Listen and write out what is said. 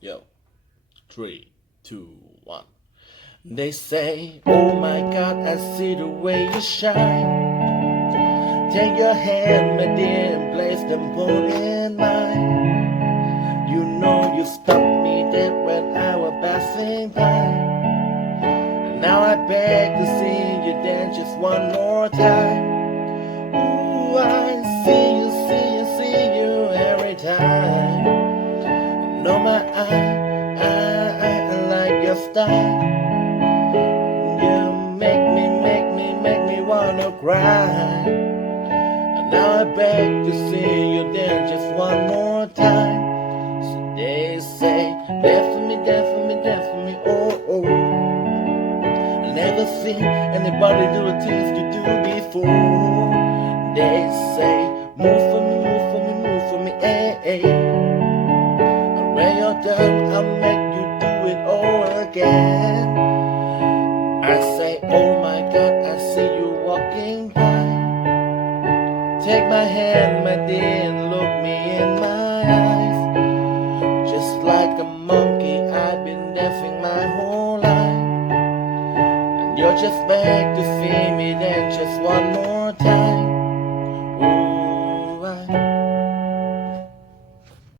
Yo, 3, 2, 1. They say, oh my God, I see the way you shine. Take your hand, my dear, and place them both in mine. You know you stopped me dead when I was passing by. And now I beg to see you dance just one more time. Ooh, I see you every time. No, I like your style. You make me wanna cry. And now I beg to see you dance just one more time. So they say, dance for me, oh, oh. I never seen anybody do the things you do before. They say, move for me, eh, eh. When you're done, I'll make you do it all again. I say, oh my God, I see you walking by. Take my hand, my dear, and look me in my eyes. Just like a monkey, I've been dancing my whole life. And you're just back to see me dance just one more time. Ooh,